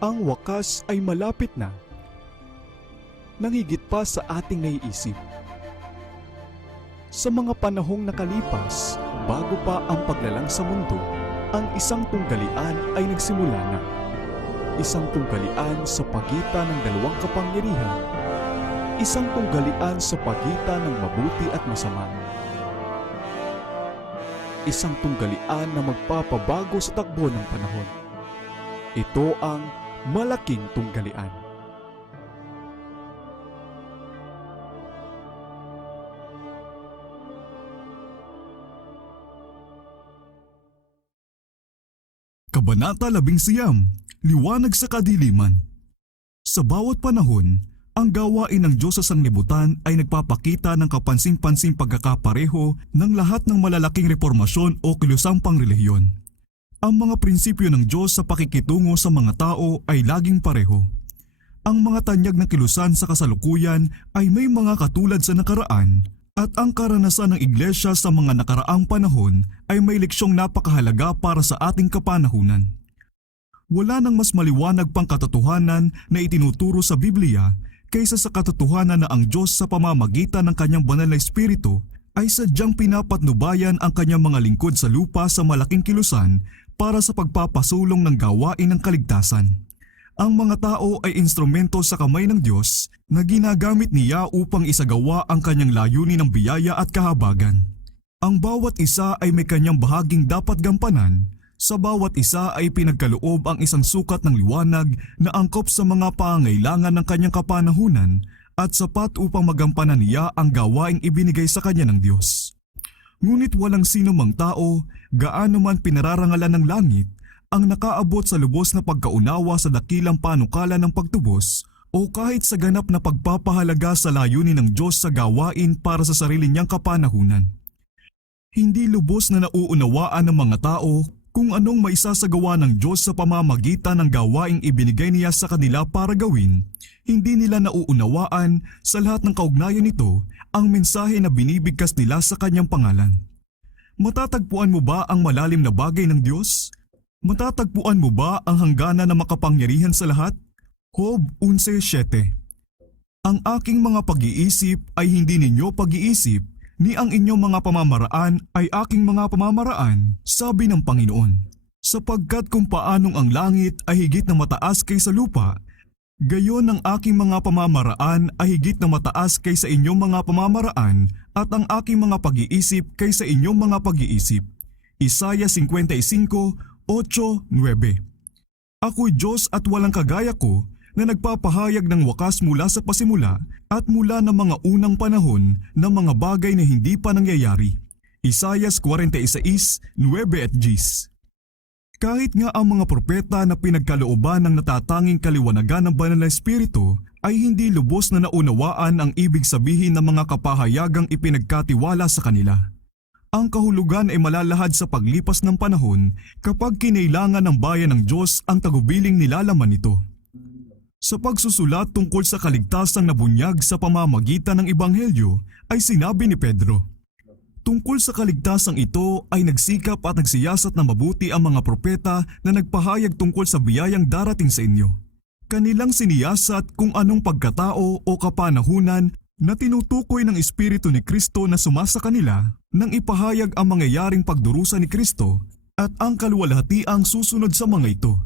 Ang wakas ay malapit na, nang higit pa sa ating naiisip. Sa mga panahong nakalipas, bago pa ang paglalang sa mundo, ang isang tunggalian ay nagsimula na. Isang tunggalian sa pagitan ng dalawang kapangyarihan. Isang tunggalian sa pagitan ng mabuti at masama. Isang tunggalian na magpapabago sa takbo ng panahon. Ito ang malaking tunggalian. Kabanata 11, Liwanag sa Kadiliman. Sa bawat panahon, ang gawain ng Diyos sa sanglibutan ay nagpapakita ng kapansing-pansing pagkakapareho ng lahat ng malalaking reformasyon o kilusang pangrelihiyon. Ang mga prinsipyo ng Diyos sa pakikitungo sa mga tao ay laging pareho. Ang mga tanyag na kilusan sa kasalukuyan ay may mga katulad sa nakaraan, at ang karanasan ng Iglesia sa mga nakaraang panahon ay may leksyong napakahalaga para sa ating kapanahunan. Wala nang mas maliwanag pang katotohanan na itinuturo sa Biblia kaysa sa katotohanan na ang Diyos sa pamamagitan ng kanyang banal na espiritu ay sadyang pinapatnubayan ang kanyang mga lingkod sa lupa sa malaking kilusan para sa pagpapasulong ng gawain ng kaligtasan. Ang mga tao ay instrumento sa kamay ng Diyos na ginagamit niya upang isagawa ang kanyang layunin ng biyaya at kahabagan. Ang bawat isa ay may kanyang bahaging dapat gampanan. Sa bawat isa ay pinagkaloob ang isang sukat ng liwanag na angkop sa mga pangangailangan ng kanyang kapanahunan at sapat upang magampanan niya ang gawaing ibinigay sa kanya ng Diyos. Ngunit walang sino mang tao, gaano man pinararangalan ng langit, ang nakaabot sa lubos na pagkaunawa sa dakilang panukala ng pagtubos o kahit sa ganap na pagpapahalaga sa layunin ng Diyos sa gawain para sa sarili niyang kapanahunan. Hindi lubos na nauunawaan ng mga tao kung anong maisasagawa ng Diyos sa pamamagitan ng gawaing ibinigay niya sa kanila para gawin. Hindi nila nauunawaan sa lahat ng kaugnayan nito ang mensahe na binibigkas nila sa kanyang pangalan. Matatagpuan mo ba ang malalim na bagay ng Diyos? Matatagpuan mo ba ang hangganan na makapangyarihan sa lahat? Job 11:7. Ang aking mga pag-iisip ay hindi ninyo pag-iisip, ni ang inyong mga pamamaraan ay aking mga pamamaraan, sabi ng Panginoon. Sapagkat kung paanong ang langit ay higit na mataas kaysa lupa, gayon ang aking mga pamamaraan ay higit na mataas kaysa inyong mga pamamaraan at ang aking mga pag-iisip kaysa inyong mga pag-iisip. Isaiah 55:8-9. Ako'y Diyos at walang kagaya ko na nagpapahayag ng wakas mula sa pasimula at mula ng mga unang panahon ng mga bagay na hindi pa nangyayari. Isaiah 46:9-10. Kahit nga ang mga propeta na pinagkalooban ng natatanging kaliwanagan ng banal na espiritu ay hindi lubos na naunawaan ang ibig sabihin ng mga kapahayagang ipinagkatiwala sa kanila. Ang kahulugan ay malalahad sa paglipas ng panahon kapag kinailangan ng bayan ng Diyos ang tagubiling nilalaman nito. Sa pagsusulat tungkol sa kaligtasang nabunyag sa pamamagitan ng Ebanghelyo ay sinabi ni Pedro, tungkol sa kaligtasang ito ay nagsikap at nagsiyasat na mabuti ang mga propeta na nagpahayag tungkol sa biyayang darating sa inyo. Kanilang siniyasat kung anong pagkatao o kapanahunan na tinutukoy ng Espiritu ni Kristo na sumasa kanila nang ipahayag ang mangyayaring pagdurusa ni Kristo at ang kaluwalhatiang susunod sa mga ito.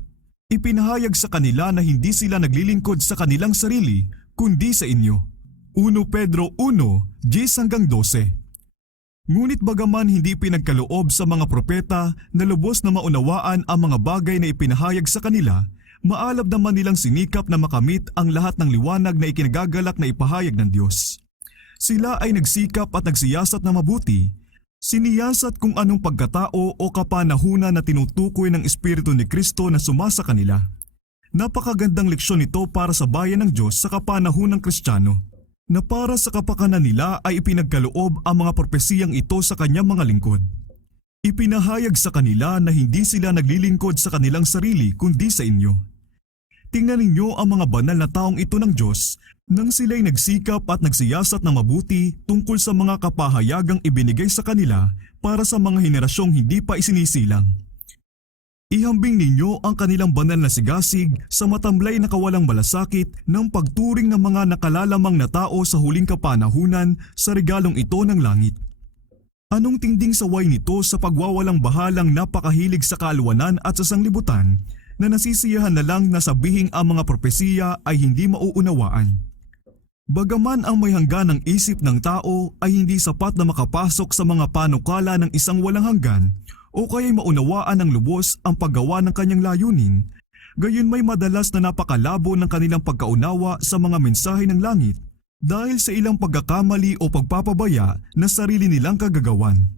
Ipinahayag sa kanila na hindi sila naglilingkod sa kanilang sarili kundi sa inyo. 1 Pedro 1:10-12. Ngunit bagaman hindi pinagkaloob sa mga propeta na lubos na maunawaan ang mga bagay na ipinahayag sa kanila, maalab naman nilang sinikap na makamit ang lahat ng liwanag na ikinagagalak na ipahayag ng Diyos. Sila ay nagsikap at nagsiyasat na mabuti, siniyasat kung anong pagkatao o kapanahunan na tinutukoy ng Espiritu ni Kristo na sumasa kanila. Napakagandang leksyon ito para sa bayan ng Diyos sa kapanahunang Kristiyano, na para sa kapakanan nila ay ipinagkaloob ang mga propesiyang ito sa kanyang mga lingkod. Ipinahayag sa kanila na hindi sila naglilingkod sa kanilang sarili kundi sa inyo. Tingnan ninyo ang mga banal na taong ito ng Diyos Nang sila'y nagsikap at nagsiyasat na mabuti tungkol sa mga kapahayagang ibinigay sa kanila para sa mga henerasyong hindi pa isinisilang. Ihambing ninyo ang kanilang banal na sigasig sa matamlay na kawalang malasakit ng pagturing ng mga nakalalamang na tao sa huling kapanahunan sa regalong ito ng langit. Anong tinding saway nito sa pagwawalang bahalang napakahilig sa kaalwanan at sa sanglibutan na nasisiyahan na lang na sabihing ang mga propesiya ay hindi mauunawaan. Bagaman ang may hangganang isip ng tao ay hindi sapat na makapasok sa mga panukala ng isang walang hanggan o kaya'y maunawaan ng lubos ang paggawa ng kanyang layunin, gayon may madalas na napakalabo ng kanilang pagkaunawa sa mga mensahe ng langit dahil sa ilang pagkakamali o pagpapabaya na sarili nilang kagagawan.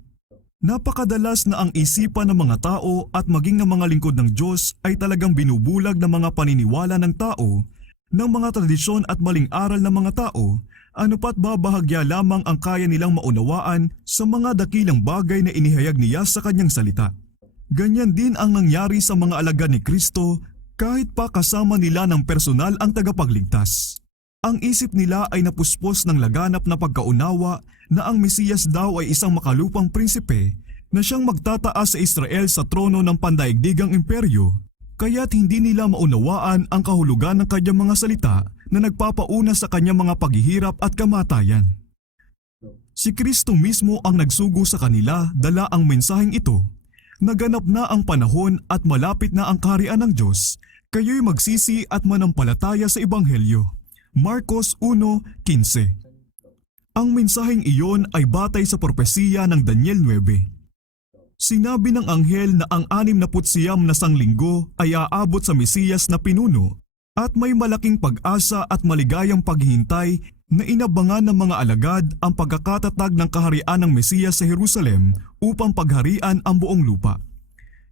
Napakadalas na ang isipan ng mga tao at maging ng mga lingkod ng Diyos ay talagang binubulag ng mga paniniwala ng tao, ng mga tradisyon at maling aral ng mga tao, ano pat babahagya lamang ang kaya nilang maunawaan sa mga dakilang bagay na inihayag niya sa kanyang salita. Ganyan din ang nangyari sa mga alagad ni Kristo kahit pa kasama nila ng personal ang tagapagligtas. Ang isip nila ay napuspos ng laganap na pagkaunawa na ang Mesiyas daw ay isang makalupang prinsipe na siyang magtataas sa Israel sa trono ng pandaigdigang imperyo, kaya't hindi nila maunawaan ang kahulugan ng kanyang mga salita na nagpapauna sa kanyang mga paghihirap at kamatayan. Si Kristo mismo ang nagsugo sa kanila dala ang mensaheng ito. Naganap na ang panahon at malapit na ang kaharian ng Diyos, kayo'y magsisi at manampalataya sa Ebanghelyo. Marcos 1:15. Ang mensaheng iyon ay batay sa propesiya ng Daniel 9. Sinabi ng anghel na ang 69 na sanglinggo ay aabot sa Mesiyas na pinuno at may malaking pag-asa at maligayang paghihintay na inabangan ng mga alagad ang pagkakatatag ng kaharian ng Mesiyas sa Jerusalem upang pagharian ang buong lupa.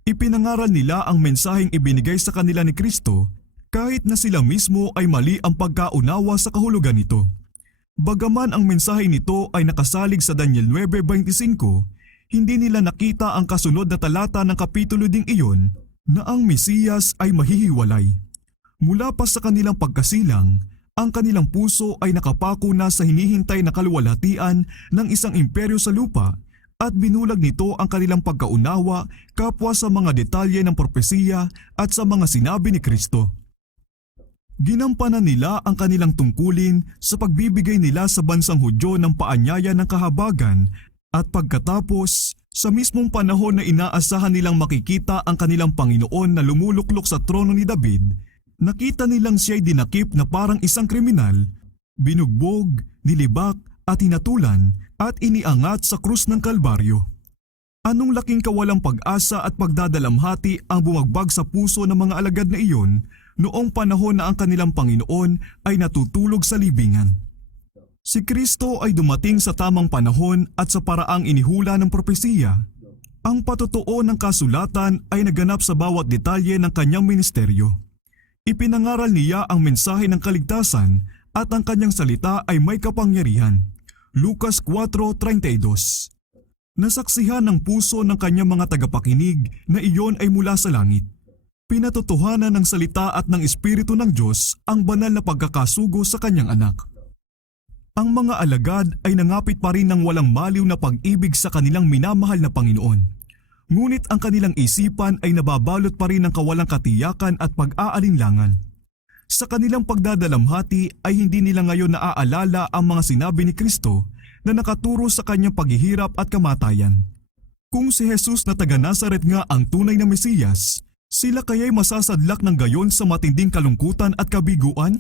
Ipinangaral nila ang mensaheng ibinigay sa kanila ni Kristo kahit na sila mismo ay mali ang pagkaunawa sa kahulugan nito. Bagaman ang mensahe nito ay nakasalig sa Daniel 9:25, hindi nila nakita ang kasunod na talata ng kapitulo ding iyon na ang Mesiyas ay mahihiwalay. Mula pa sa kanilang pagkasilang, ang kanilang puso ay nakapako na sa hinihintay na kaluwalhatian ng isang imperyo sa lupa at binulag nito ang kanilang pagkaunawa kapwa sa mga detalye ng propesiya at sa mga sinabi ni Kristo. Ginampanan nila ang kanilang tungkulin sa pagbibigay nila sa bansang Hudyo ng paanyaya ng kahabagan at pagkatapos, sa mismong panahon na inaasahan nilang makikita ang kanilang Panginoon na lumuluklok sa trono ni David, nakita nilang siya'y dinakip na parang isang kriminal, binugbog, nilibak at hinatulan at iniangat sa krus ng Kalbaryo. Anong laking kawalang pag-asa at pagdadalamhati ang bumagbag sa puso ng mga alagad na iyon noong panahon na ang kanilang Panginoon ay natutulog sa libingan. Si Kristo ay dumating sa tamang panahon at sa paraang inihula ng propesiya. Ang patotoo ng kasulatan ay naganap sa bawat detalye ng kanyang ministeryo. Ipinangaral niya ang mensahe ng kaligtasan at ang kanyang salita ay may kapangyarihan. Lucas 4:32. Nasaksihan ng puso ng kanyang mga tagapakinig na iyon ay mula sa langit. Pinatotohanan ng salita at ng Espiritu ng Diyos ang banal na pagkakasugo sa kanyang anak. Ang mga alagad ay nangapit pa rin ng walang maliw na pag-ibig sa kanilang minamahal na Panginoon. Ngunit ang kanilang isipan ay nababalot pa rin ng kawalang katiyakan at pag-aalinlangan. Sa kanilang pagdadalamhati ay hindi nila ngayon naaalala ang mga sinabi ni Kristo na nakaturo sa kanyang paghihirap at kamatayan. Kung si Jesus na taga Nazaret nga ang tunay na Mesiyas, sila kaya'y masasadlak ng gayon sa matinding kalungkutan at kabiguan?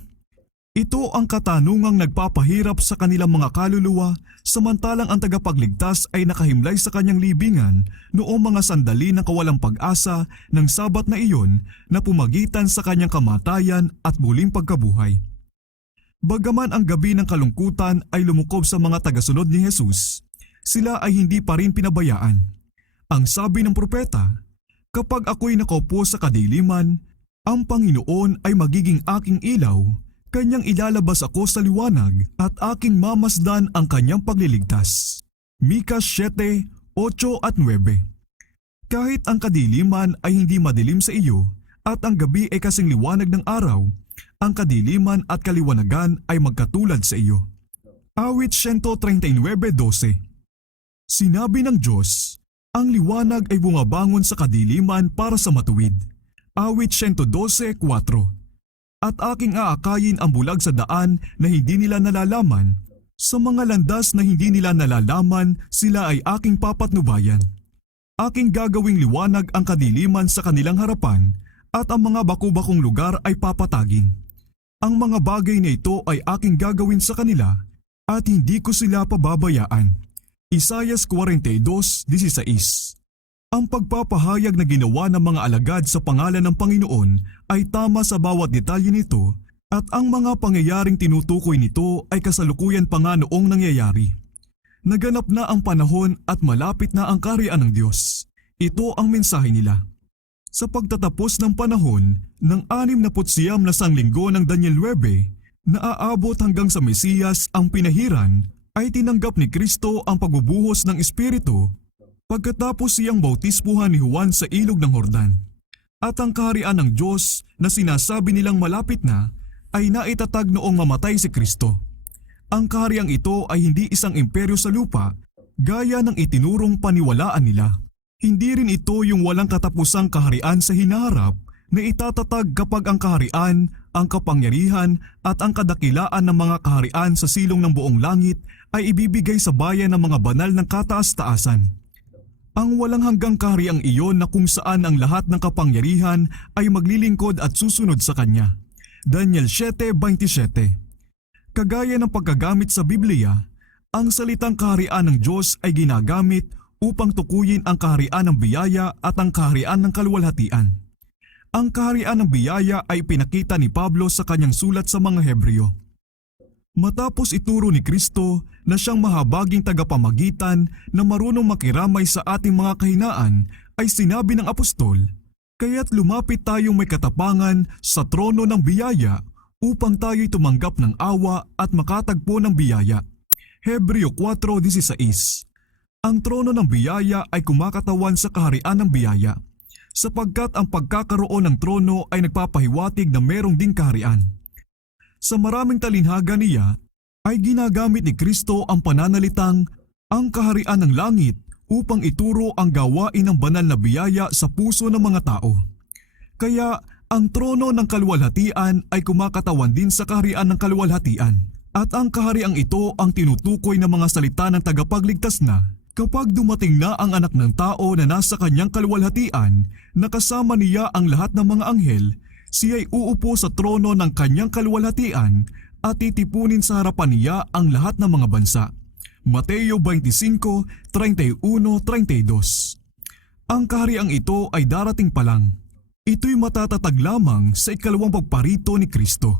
Ito ang katanungang nagpapahirap sa kanilang mga kaluluwa samantalang ang tagapagligtas ay nakahimlay sa kanyang libingan noong mga sandali ng kawalang pag-asa ng Sabat na iyon na pumagitan sa kanyang kamatayan at muling pagkabuhay. Bagaman ang gabi ng kalungkutan ay lumukob sa mga tagasunod ni Jesus, sila ay hindi pa rin pinabayaan. Ang sabi ng propeta, "Kapag ako'y nakaupo sa kadiliman, ang Panginoon ay magiging aking ilaw. Kanyang ilalabas ako sa liwanag at aking mamasdan ang kanyang pagliligtas." Mika 7:8 at 9. Kahit ang kadiliman ay hindi madilim sa iyo at ang gabi ay kasing liwanag ng araw, ang kadiliman at kaliwanagan ay magkatulad sa iyo. Awit 139:12. Sinabi ng Diyos, ang liwanag ay bumabangon sa kadiliman para sa matuwid. Awit 112:4. At aking aakayin ang bulag sa daan na hindi nila nalalaman. Sa mga landas na hindi nila nalalaman, sila ay aking papatnubayan. Aking gagawing liwanag ang kadiliman sa kanilang harapan at ang mga baku-bakong lugar ay papatagin. Ang mga bagay na ito ay aking gagawin sa kanila at hindi ko sila pababayaan. Isaias 42:16. Ang pagpapahayag na ginawa ng mga alagad sa pangalan ng Panginoon ay tama sa bawat detalye nito at ang mga pangyayaring tinutukoy nito ay kasalukuyan pa nga noong nangyayari. Naganap na ang panahon at malapit na ang kaharian ng Diyos. Ito ang mensahe nila. Sa pagtatapos ng panahon ng 69 na sanglinggo ng Daniel 9 na aabot hanggang sa Mesiyas ang pinahiran, ay tinanggap ni Kristo ang pagbubuhos ng Espiritu pagkatapos siyang bautismuhan ni Juan sa ilog ng Jordan. At ang kaharian ng Diyos na sinasabi nilang malapit na ay naitatag noong mamatay si Kristo. Ang kahariang ito ay hindi isang imperyo sa lupa gaya ng itinurong paniwalaan nila. Hindi rin ito yung walang katapusang kaharian sa hinaharap na itatatag kapag ang kaharian, ang kapangyarihan at ang kadakilaan ng mga kaharian sa silong ng buong langit ay ibibigay sa bayan ng mga banal ng kataas-taasan. Ang walang hanggang kahariang iyon na kung saan ang lahat ng kapangyarihan ay maglilingkod at susunod sa kanya. Daniel 7:27. Kagaya ng paggagamit sa Biblia, ang salitang kaharian ng Diyos ay ginagamit upang tukuyin ang kaharian ng biyaya at ang kaharian ng kaluwalhatian. Ang kaharian ng biyaya ay pinakita ni Pablo sa kanyang sulat sa mga Hebreo. Matapos ituro ni Kristo na siyang mahabaging tagapamagitan na marunong makiramay sa ating mga kahinaan, ay sinabi ng apostol, kaya't lumapit tayong may katapangan sa trono ng biyaya upang tayo'y tumanggap ng awa at makatagpo ng biyaya. Hebreo 4:16. Ang trono ng biyaya ay kumakatawan sa kaharian ng biyaya, sapagkat ang pagkakaroon ng trono ay nagpapahiwatig na merong ding kaharian. Sa maraming talinhaga niya, ay ginagamit ni Kristo ang pananalitang ang kaharian ng langit upang ituro ang gawain ng banal na biyaya sa puso ng mga tao. Kaya ang trono ng kaluwalhatian ay kumakatawan din sa kaharian ng kaluwalhatian, at ang kahariang ito ang tinutukoy ng mga salita ng tagapagligtas na kapag dumating na ang anak ng tao na nasa kanyang kaluwalhatian, nakasama niya ang lahat ng mga anghel, siya'y uupo sa trono ng kanyang kaluwalhatian at titipunin sa harapan niya ang lahat ng mga bansa. Mateo 25:31-32. Ang kahariang ito ay darating pa lang. Ito'y matatatag lamang sa ikalawang pagparito ni Kristo.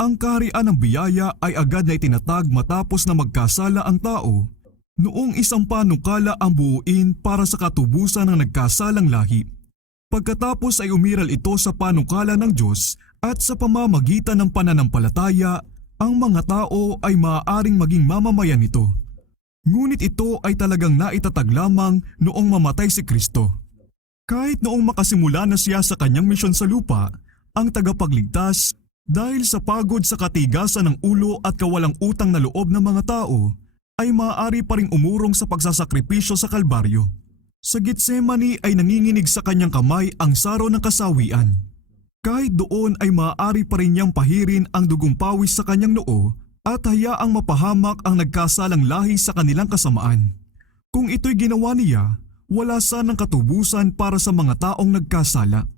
Ang kaharian ng biyaya ay agad na itinatag matapos na magkasala ang tao, noong isang panukala ang buuin para sa katubusan ng nagkasalang lahi. Pagkatapos ay umiral ito sa panukala ng Diyos at sa pamamagitan ng pananampalataya, ang mga tao ay maaaring maging mamamayan nito. Ngunit ito ay talagang naitatag lamang noong mamatay si Kristo. Kahit noong makasimula na siya sa kanyang misyon sa lupa, ang tagapagligtas, dahil sa pagod sa katigasan ng ulo at kawalang utang na loob ng mga tao, ay maaari pa ring umurong sa pagsasakripisyo sa Kalbaryo. Sa Getsemani ay nanginginig sa kanyang kamay ang saro ng kasawian. Kahit doon ay maaari pa rin niyang pahirin ang dugong pawis sa kanyang noo at hayaang mapahamak ang nagkasalang lahi sa kanilang kasamaan. Kung ito'y ginawa niya, wala sanang katubusan para sa mga taong nagkasala.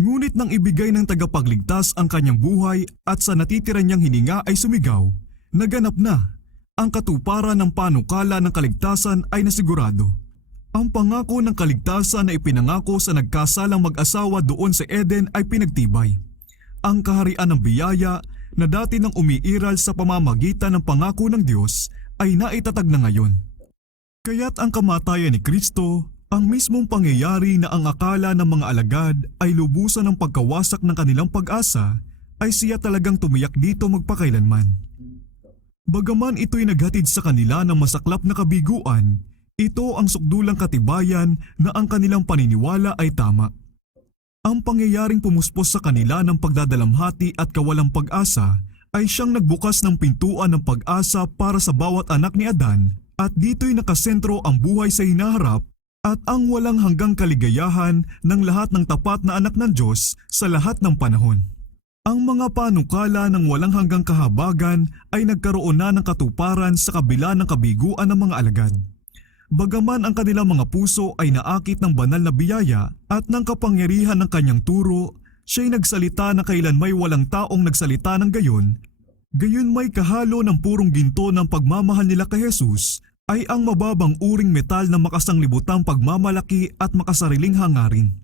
Ngunit nang ibigay ng tagapagligtas ang kanyang buhay at sa natitira niyang hininga ay sumigaw, naganap na. Ang katuparan ng panukala ng kaligtasan ay nasigurado. Ang pangako ng kaligtasan na ipinangako sa nagkasalang mag-asawa doon sa Eden ay pinagtibay. Ang kaharian ng biyaya na dati nang umiiral sa pamamagitan ng pangako ng Diyos ay naitatag na ngayon. Kaya't ang kamatayan ni Kristo, ang mismong pangyayari na ang akala ng mga alagad ay lubusan ng pagkawasak ng kanilang pag-asa, ay siya talagang tumiyak dito magpakailanman. Bagaman ito'y naghatid sa kanila ng masaklap na kabiguan, ito ang sukdulang katibayan na ang kanilang paniniwala ay tama. Ang pangyayaring pumuspos sa kanila ng pagdadalamhati at kawalang pag-asa ay siyang nagbukas ng pintuan ng pag-asa para sa bawat anak ni Adan, at dito'y nakasentro ang buhay sa hinaharap at ang walang hanggang kaligayahan ng lahat ng tapat na anak ng Diyos sa lahat ng panahon. Ang mga panukala ng walang hanggang kahabagan ay nagkaroon na ng katuparan sa kabila ng kabiguan ng mga alagad. Bagaman ang kanilang mga puso ay naakit ng banal na biyaya at ng kapangyarihan ng kanyang turo, siya'y nagsalita na kailan may walang taong nagsalita ng gayon. Gayon may kahalo ng purong ginto ng pagmamahal nila kay Jesus ay ang mababang uring metal na makasanglibutang pagmamalaki at makasariling hangarin.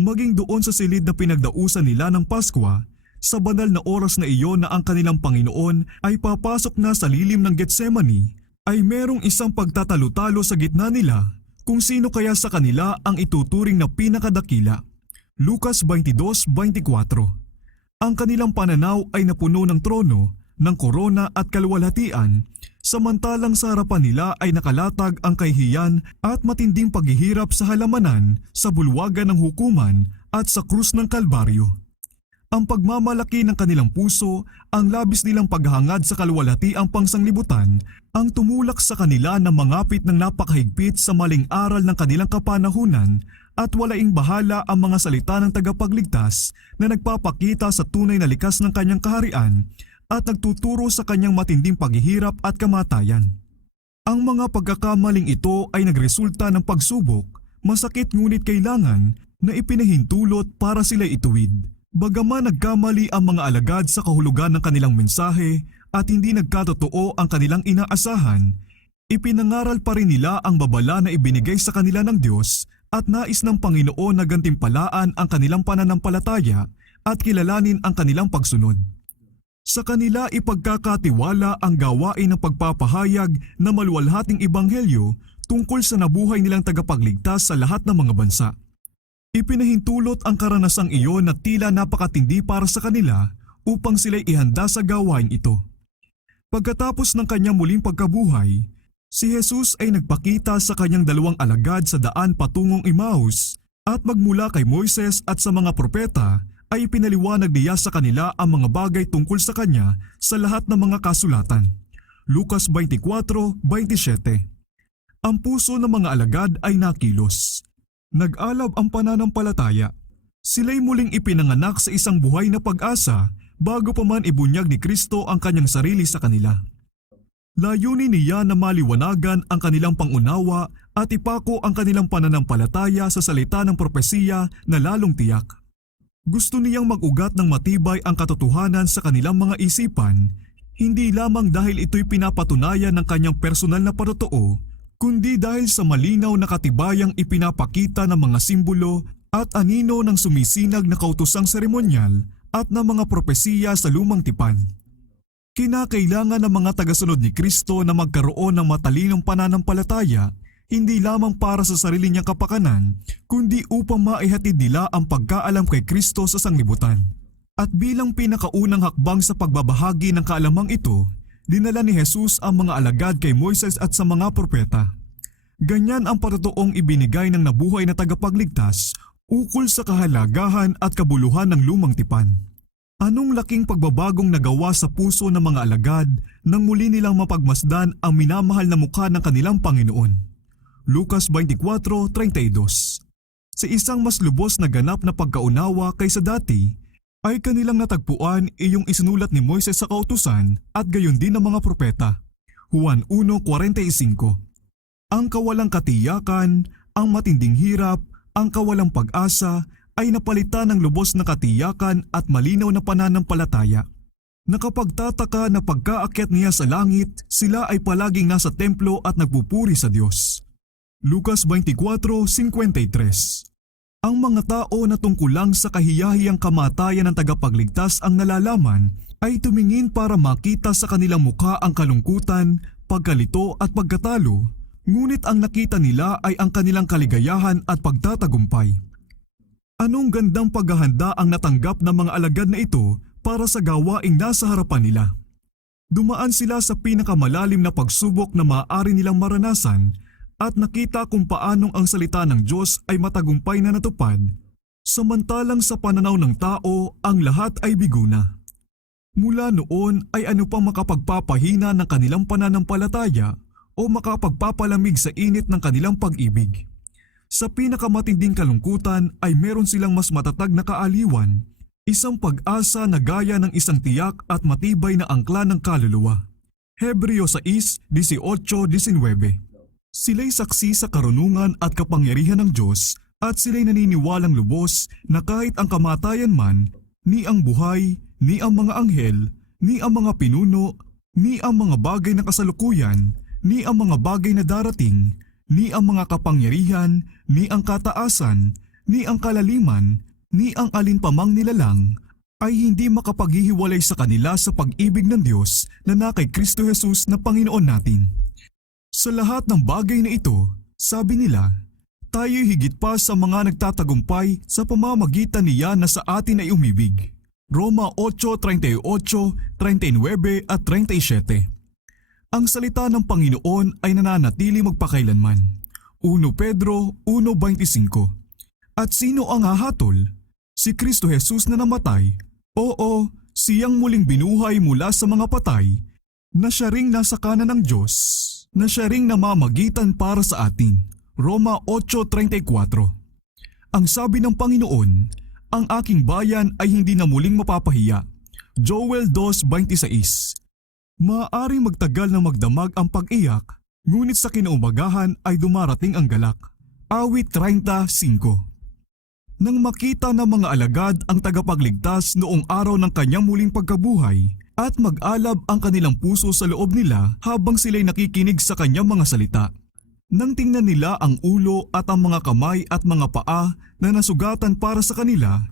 Maging doon sa silid na pinagdausan nila ng Paskwa, sa banal na oras na iyon na ang kanilang Panginoon ay papasok na sa lilim ng Getsemani, ay merong isang pagtatalo-talo sa gitna nila kung sino kaya sa kanila ang ituturing na pinakadakila. Lucas 22:24. Ang kanilang pananaw ay napuno ng trono, ng korona at kaluwalhatian, samantalang sa harapan nila ay nakalatag ang kahihiyan at matinding paghihirap sa halamanan, sa bulwagan ng hukuman at sa krus ng Kalbaryo. Ang pagmamalaki ng kanilang puso, ang labis nilang paghahangad sa kaluwalhatiang pangsanglibutan, ang tumulak sa kanila na mangapit ng napakahigpit sa maling aral ng kanilang kapanahunan, at walaing bahala ang mga salita ng tagapagligtas na nagpapakita sa tunay na likas ng kanyang kaharian at nagtuturo sa kanyang matinding paghihirap at kamatayan. Ang mga pagkakamaling ito ay nagresulta ng pagsubok, masakit ngunit kailangan na ipinahintulot para sila ituwid. Bagaman nagkamali ang mga alagad sa kahulugan ng kanilang mensahe at hindi nagkatotoo ang kanilang inaasahan, ipinangaral pa rin nila ang babala na ibinigay sa kanila ng Diyos at nais ng Panginoon na gantimpalaan ang kanilang pananampalataya at kilalanin ang kanilang pagsunod. Sa kanila ipagkakatiwala ang gawain ng pagpapahayag na maluwalhating ebanghelyo tungkol sa nabuhay nilang tagapagligtas sa lahat ng mga bansa. Ipinahintulot ang karanasang iyon na tila napakatindi para sa kanila upang sila'y ihanda sa gawain ito. Pagkatapos ng kanyang muling pagkabuhay, si Jesus ay nagpakita sa kanyang dalawang alagad sa daan patungong Emmaus at magmula kay Moises at sa mga propeta ay pinaliwanag niya sa kanila ang mga bagay tungkol sa kanya sa lahat ng mga kasulatan. Lucas 24:27. Ang puso ng mga alagad ay nakilos. Nag-alab ang pananampalataya. Sila'y muling ipinanganak sa isang buhay na pag-asa bago pa man ibunyag ni Kristo ang kanyang sarili sa kanila. Layunin niya na maliwanagan ang kanilang pangunawa at ipako ang kanilang pananampalataya sa salita ng propesiya na lalong tiyak. Gusto niyang mag-ugat ng matibay ang katotohanan sa kanilang mga isipan, hindi lamang dahil ito'y pinapatunayan ng kanyang personal na patotoo, kundi dahil sa malinaw na katibayang ipinapakita ng mga simbolo at anino ng sumisinag na kautosang seremonyal at ng mga propesiya sa lumang tipan. Kinakailangan ng mga tagasunod ni Kristo na magkaroon ng matalinong pananampalataya, hindi lamang para sa sarili niyang kapakanan, kundi upang maihatid nila ang pagkaalam kay Kristo sa sanglibutan. At bilang pinakaunang hakbang sa pagbabahagi ng kaalamang ito, dinala ni Jesus ang mga alagad kay Moises at sa mga propeta. Ganyan ang patotoong ibinigay ng nabuhay na tagapagligtas ukol sa kahalagahan at kabuluhan ng lumang tipan. Anong laking pagbabagong nagawa sa puso ng mga alagad nang muli nilang mapagmasdan ang minamahal na mukha ng kanilang Panginoon. Lucas 24:32. Sa isang mas lubos na ganap na pagkaunawa kaysa dati, ay kanilang natagpuan iyong isinulat ni Moises sa kautusan at gayon din ng mga propeta. Juan 1:45. Ang kawalang katiyakan, ang matinding hirap, ang kawalang pag-asa ay napalitan ng lubos na katiyakan at malinaw na pananampalataya. Nakapagtataka na pagkaakyat niya sa langit, sila ay palaging nasa templo at nagpupuri sa Diyos. Lucas 24:53. Ang mga tao na tungkol lang sa kahiyahiyang kamatayan ng tagapagligtas ang nalalaman ay tumingin para makita sa kanilang mukha ang kalungkutan, pagkalito at pagkatalo, ngunit ang nakita nila ay ang kanilang kaligayahan at pagtatagumpay. Anong gandang paghahanda ang natanggap ng mga alagad na ito para sa gawaing nasa harapan nila. Dumaan sila sa pinakamalalim na pagsubok na maaari nilang maranasan at nakita kung paanong ang salita ng Diyos ay matagumpay na natupad Samantalang sa pananaw ng tao, ang lahat ay bigo na. Mula noon ay ano pang makapagpapahina ng kanilang pananampalataya o makapagpapalamig sa init ng kanilang pag-ibig. Sa pinakamatinding kalungkutan ay meron silang mas matatag na kaaliwan, isang pag-asa na gaya ng isang tiyak at matibay na angkla ng kaluluwa. Hebreo 6:18-19. Sila'y saksi sa karunungan at kapangyarihan ng Diyos at sila'y naniniwalang lubos na kahit ang kamatayan man, ni ang buhay, ni ang mga anghel, ni ang mga pinuno, ni ang mga bagay na kasalukuyan, ni ang mga bagay na darating, ni ang mga kapangyarihan, ni ang kataasan, ni ang kalaliman, ni ang alinpamang nilalang, ay hindi makapaghihiwalay sa kanila sa pag-ibig ng Diyos na kay Kristo Jesus na Panginoon natin. Sa lahat ng bagay na ito, sabi nila, tayo'y higit pa sa mga nagtatagumpay sa pamamagitan niya na sa atin ay umibig. Roma 8:38, 39 at 37. Ang salita ng Panginoon ay nananatili magpakailanman. 1 Pedro 1:25. At sino ang hahatol? Si Kristo Jesus na namatay. Oo, siyang muling binuhay mula sa mga patay, na siya ring nasa kanan ng Diyos, na siya ring namamagitan para sa atin. Roma 8:34. Ang sabi ng Panginoon, ang aking bayan ay hindi na muling mapapahiya. Joel 2:26. Maaaring magtagal na magdamag ang pag-iyak, ngunit sa kinaumagahan ay dumarating ang galak. Awit 30:5. Nang makita ng mga alagad ang tagapagligtas noong araw ng kanyang muling pagkabuhay at mag-alab ang kanilang puso sa loob nila habang sila'y nakikinig sa kanyang mga salita. Nang tingnan nila ang ulo at ang mga kamay at mga paa na nasugatan para sa kanila,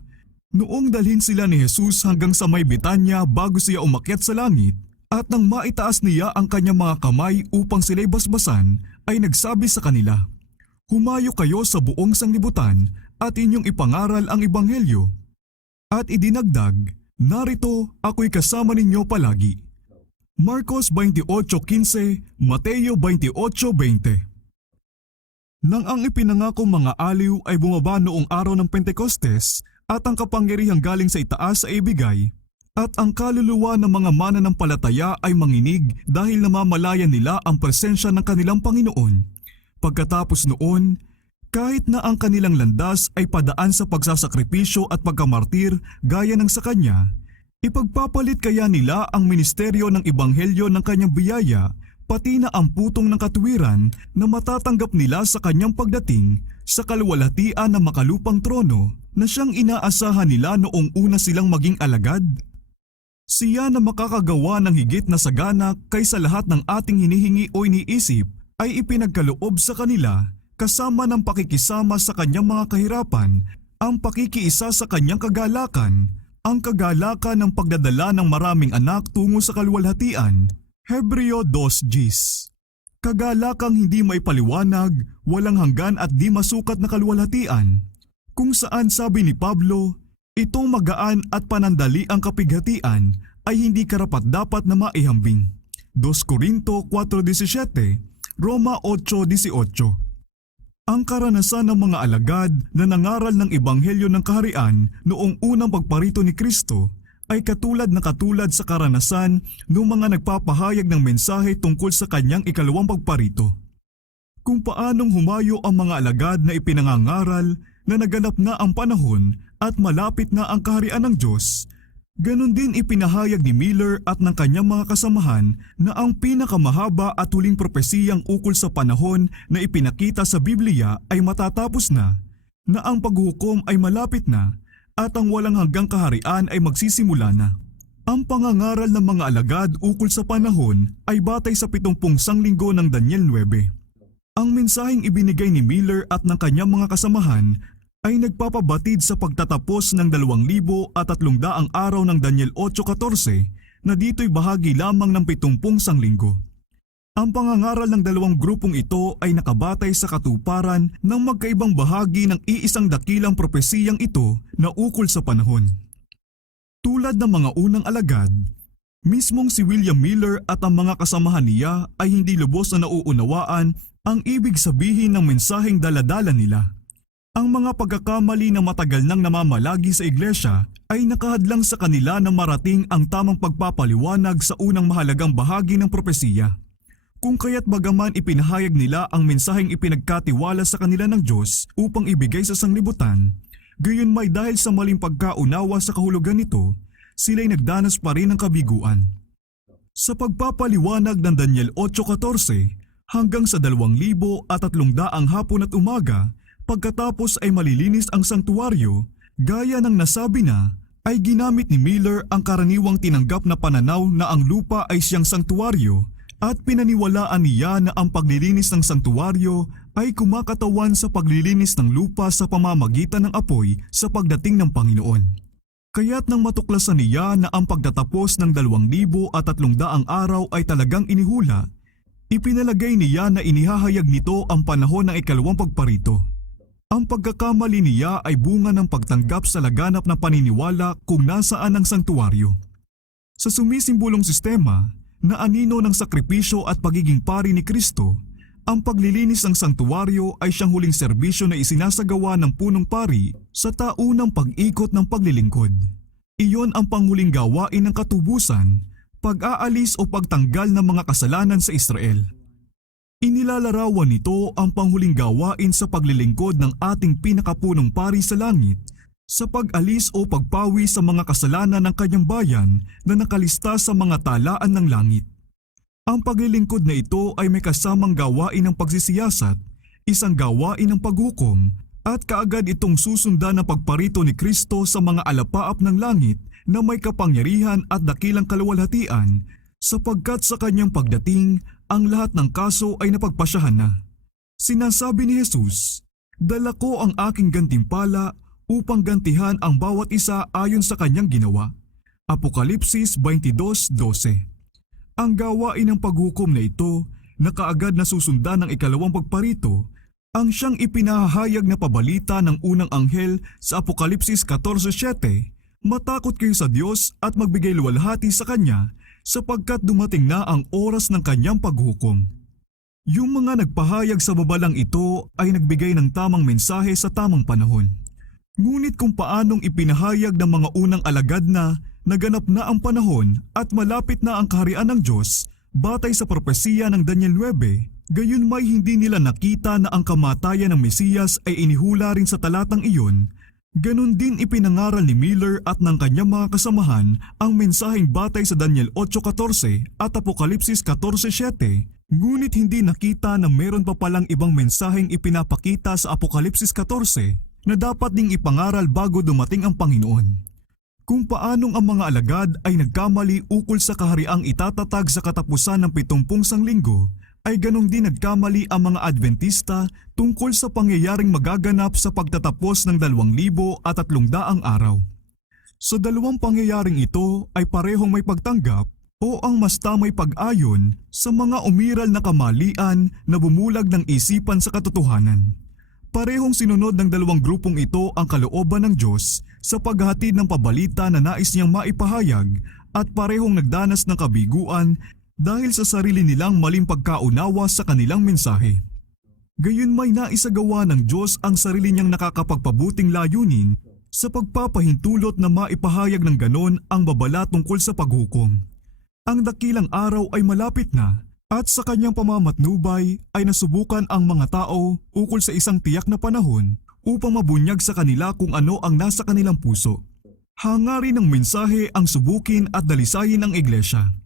noong dalhin sila ni Jesus hanggang sa may Betanya bago siya umakyat sa langit, at nang maitaas niya ang kanyang mga kamay upang sila'y basbasan, ay nagsabi sa kanila, "Humayo kayo sa buong sanglibutan at inyong ipangaral ang ebanghelyo." At idinagdag, "Narito ako'y kasama ninyo palagi." Marcos 28:15, Mateo 28:20. Nang ang ipinangakong mga aliw ay bumaba noong araw ng Pentecostes at ang kapangyarihang galing sa itaas ay ibigay, at ang kaluluwa ng mga mananampalataya ay manginig dahil namamalayan nila ang presensya ng kanilang Panginoon. Pagkatapos noon, kahit na ang kanilang landas ay padaan sa pagsasakripisyo at pagkamartir gaya ng sa kanya, ipagpapalit kaya nila ang ministeryo ng ebanghelyo ng kanyang biyaya, pati na ang putong ng katuwiran na matatanggap nila sa kanyang pagdating sa kaluwalhatian ng makalupang trono na siyang inaasahan nila noong una silang maging alagad? Siya na makakagawa ng higit na sagana kaysa lahat ng ating hinihingi o iniisip ay ipinagkaloob sa kanila kasama ng pakikisama sa kanyang mga kahirapan, ang pakikiisa sa kanyang kagalakan, ang kagalakan ng pagdadala ng maraming anak tungo sa kaluwalhatian. Hebreo 2:10. Kagalakang hindi maipaliwanag, walang hanggan at di masukat na kaluwalhatian, kung saan sabi ni Pablo, itong magaan at panandali ang kapighatian ay hindi karapat-dapat na maihambing. 2 Corinto 4:17, Roma 8:18. Ang karanasan ng mga alagad na nangaral ng ebanghelyo ng kaharian noong unang pagparito ni Kristo ay katulad sa karanasan ng mga nagpapahayag ng mensahe tungkol sa kanyang ikalawang pagparito. Kung paanong humayo ang mga alagad na ipinangangaral na naganap na ang panahon at malapit na ang kaharian ng Diyos, ganon din ipinahayag ni Miller at ng kanyang mga kasamahan na ang pinakamahaba at huling propesiyang ukol sa panahon na ipinakita sa Biblia ay matatapos na ang paghuhukom ay malapit na, at ang walang hanggang kaharian ay magsisimula na. Ang pangangaral ng mga alagad ukol sa panahon ay batay sa 70 sanglinggo ng Daniel 9. Ang mensaheng ibinigay ni Miller at ng kanyang mga kasamahan ay nagpapabatid sa pagtatapos ng 2,300 araw ng Daniel 8:14 na dito'y bahagi lamang ng 70 sanglinggo. Ang pangangaral ng dalawang grupong ito ay nakabatay sa katuparan ng magkaibang bahagi ng iisang dakilang propesiyang ito na ukol sa panahon. Tulad ng mga unang alagad, mismong si William Miller at ang mga kasamahan niya ay hindi lubos na nauunawaan ang ibig sabihin ng mensaheng daladala nila. Ang mga pagkakamali na matagal nang namamalagi sa iglesia ay nakahadlang sa kanila na marating ang tamang pagpapaliwanag sa unang mahalagang bahagi ng propesiya. Kung kaya't bagaman ipinahayag nila ang mensaheng ipinagkatiwala sa kanila ng Diyos upang ibigay sa sanglibutan, gayon may dahil sa maling pagkaunawa sa kahulugan nito, sila'y nagdanas pa rin ng kabiguan. Sa pagpapaliwanag ng Daniel 8:14 hanggang sa 2,300 hapon at umaga, pagkatapos ay malilinis ang sanktuaryo, gaya ng nasabi na, ay ginamit ni Miller ang karaniwang tinanggap na pananaw na ang lupa ay siyang sanktuaryo at pinaniwalaan niya na ang paglilinis ng sanktuaryo ay kumakatawan sa paglilinis ng lupa sa pamamagitan ng apoy sa pagdating ng Panginoon. Kaya't nang matuklasan niya na ang pagtatapos ng 2,300 araw ay talagang inihula, ipinalagay niya na inihahayag nito ang panahon ng ikalawang pagparito. Ang pagkakamali niya ay bunga ng pagtanggap sa laganap na paniniwala kung nasaan ang sanktuaryo. Sa sumisimbolong sistema na anino ng sakripisyo at pagiging pari ni Kristo, ang paglilinis ng sanktuaryo ay siyang huling serbisyo na isinasagawa ng punong pari sa taunang pag-ikot ng paglilingkod. Iyon ang panghuling gawain ng katubusan, pag-aalis o pagtanggal ng mga kasalanan sa Israel. Inilalarawan nito ang panghuling gawain sa paglilingkod ng ating pinakapunong pari sa langit sa pag-alis o pagpawi sa mga kasalanan ng kanyang bayan na nakalista sa mga talaan ng langit. Ang paglilingkod na ito ay may kasamang gawain ng pagsisiyasat, isang gawain ng paghukom, at kaagad itong susundan ng pagparito ni Kristo sa mga alapaap ng langit na may kapangyarihan at dakilang kaluwalhatian, sapagkat sa kanyang pagdating, ang lahat ng kaso ay napagpasyahan na. Sinasabi ni Jesus, "Dala ko ang aking gantimpala upang gantihan ang bawat isa ayon sa kanyang ginawa." Apokalipsis 22:12. Ang gawain ng paghukom na ito, na kaagad na susundan ng ikalawang pagparito, ang siyang ipinahayag na pabalita ng unang anghel sa Apokalipsis 14:7, "Matakot kayo sa Diyos at magbigay luwalhati sa Kanya, sapagkat dumating na ang oras ng kanyang paghukom." Yung mga nagpahayag sa babalang ito ay nagbigay ng tamang mensahe sa tamang panahon. Ngunit kung paanong ipinahayag ng mga unang alagad na naganap na ang panahon at malapit na ang kaharian ng Diyos batay sa propesiya ng Daniel 9, gayon may hindi nila nakita na ang kamatayan ng Mesiyas ay inihula rin sa talatang iyon. Ganon din ipinangaral ni Miller at ng kanyang mga kasamahan ang mensaheng batay sa Daniel 8:14 at Apokalipsis 14:7, ngunit hindi nakita na meron pa palang ibang mensaheng ipinapakita sa Apokalipsis 14 na dapat ding ipangaral bago dumating ang Panginoon. Kung paanong ang mga alagad ay nagkamali ukol sa kahariang itatatag sa katapusan ng 70 sanglinggo, ay ganong din nagkamali ang mga Adventista tungkol sa pangyayaring magaganap sa pagtatapos ng 2,300 araw. Sa dalawang pangyayaring ito ay parehong may pagtanggap o ang mas tamay pag-ayon sa mga umiral na kamalian na bumulag ng isipan sa katotohanan. Parehong sinunod ng dalawang grupong ito ang kalooban ng Diyos sa paghahatid ng pabalita na nais niyang maipahayag at parehong nagdanas ng kabiguan dahil sa sarili nilang maling pagkaunawa sa kanilang mensahe. Gayon may naisagawa ng Diyos ang sarili niyang nakakapagpabuting layunin sa pagpapahintulot na maipahayag ng ganon ang babala tungkol sa paghukom. Ang dakilang araw ay malapit na at sa kanyang pamamatnubay ay nasubukan ang mga tao ukol sa isang tiyak na panahon upang mabunyag sa kanila kung ano ang nasa kanilang puso. Hangarin ng mensahe ang subukin at dalisayin ang iglesia.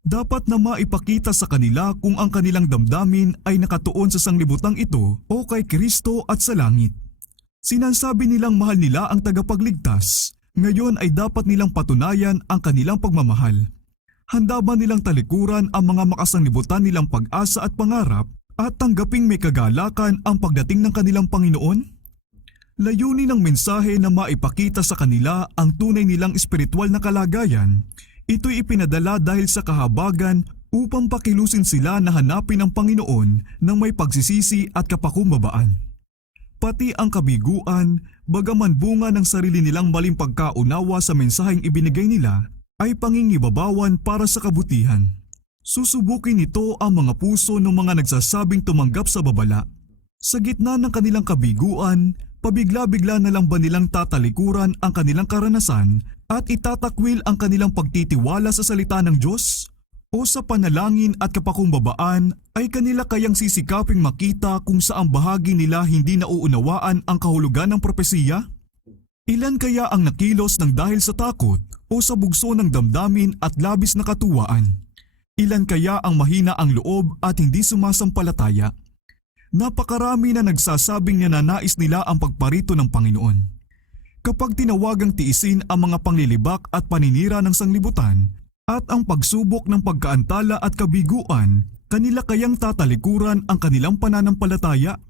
Dapat na maipakita sa kanila kung ang kanilang damdamin ay nakatuon sa sanglibutang ito o kay Kristo at sa langit. Sinasabi nilang mahal nila ang tagapagligtas, ngayon ay dapat nilang patunayan ang kanilang pagmamahal. Handa ba nilang talikuran ang mga makasanglibutan nilang pag-asa at pangarap at tanggaping may kagalakan ang pagdating ng kanilang Panginoon? Layunin ng mensahe na maipakita sa kanila ang tunay nilang espiritual na kalagayan. Ito'y ipinadala dahil sa kahabagan upang pakilusin sila na hanapin ang Panginoon ng may pagsisisi at kapakumbabaan. Pati ang kabiguan, bagaman bunga ng sarili nilang maling pagkaunawa sa mensaheng ibinigay nila, ay pangingibabawan para sa kabutihan. Susubukin nito ang mga puso ng mga nagsasabing tumanggap sa babala. Sa gitna ng kanilang kabiguan, Pabigla-bigla na lang ba nilang tatalikuran ang kanilang karanasan at itatakwil ang kanilang pagtitiwala sa salita ng Diyos? O sa panalangin at kapakumbabaan ay kanila kayang sisikaping makita kung saang bahagi nila hindi nauunawaan ang kahulugan ng propesiya? Ilan kaya ang nakilos ng dahil sa takot o sa bugso ng damdamin at labis na katuwaan? Ilan kaya ang mahina ang loob at hindi sumasampalataya? Napakarami na nagsasabing nananais nila ang pagparito ng Panginoon. Kapag tinawagang tiisin ang mga panglilibak at paninira ng sanglibutan at ang pagsubok ng pagkaantala at kabiguan, kanila kayang tatalikuran ang kanilang pananampalataya?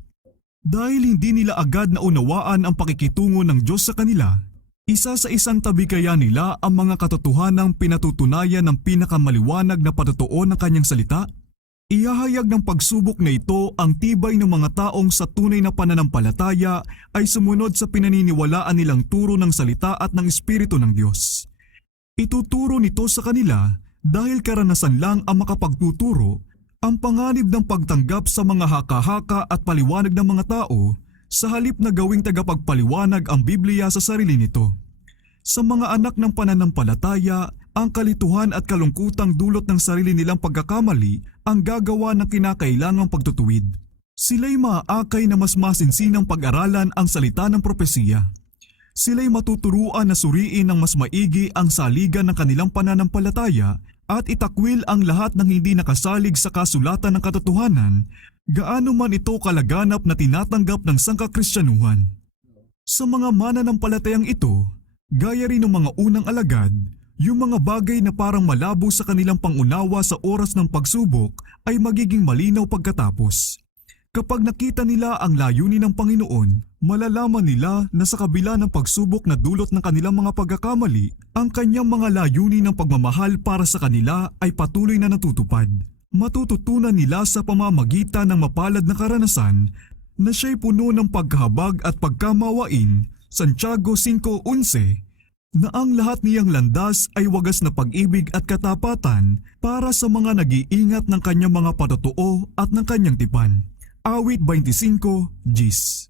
Dahil hindi nila agad naunawaan ang pakikitungo ng Diyos sa kanila, isa sa isang tabi kaya nila ang mga katotohanang pinatutunayan ng pinakamaliwanag na patotoo ng kanyang salita? Ihahayag ng pagsubok na ito ang tibay ng mga taong sa tunay na pananampalataya ay sumunod sa pinaniniwalaan nilang turo ng salita at ng Espiritu ng Diyos. Ituturo nito sa kanila dahil karanasan lang ang makapagtuturo, ang panganib ng pagtanggap sa mga haka-haka at paliwanag ng mga tao sa halip na gawing tagapagpaliwanag ang Biblia sa sarili nito. Sa mga anak ng pananampalataya, ang kalituhan at kalungkutang dulot ng sarili nilang pagkakamali ang gagawa ng kinakailangang pagtutuwid. Sila'y maaakay na mas masinsinang pag-aralan ang salita ng propesiya. Sila'y matuturuan na suriin ng mas maigi ang saligan ng kanilang pananampalataya at itakwil ang lahat ng hindi nakasalig sa kasulatan ng katotohanan, gaano man ito kalaganap na tinatanggap ng sangkakristyanuhan. Sa mga mananampalatayang ito, gaya rin ng mga unang alagad, yung mga bagay na parang malabo sa kanilang pangunawa sa oras ng pagsubok ay magiging malinaw pagkatapos. Kapag nakita nila ang layunin ng Panginoon, malalaman nila na sa kabila ng pagsubok na dulot ng kanilang mga pagkakamali, ang kanyang mga layunin ng pagmamahal para sa kanila ay patuloy na natutupad. Matututunan nila sa pamamagitan ng mapalad na karanasan na siya'y puno ng pagkahabag at pagkamawain, Santiago 5:11, na ang lahat niyang landas ay wagas na pag-ibig at katapatan para sa mga nag-iingat ng kanyang mga patotoo at ng kanyang tipan. Awit 25, Gis.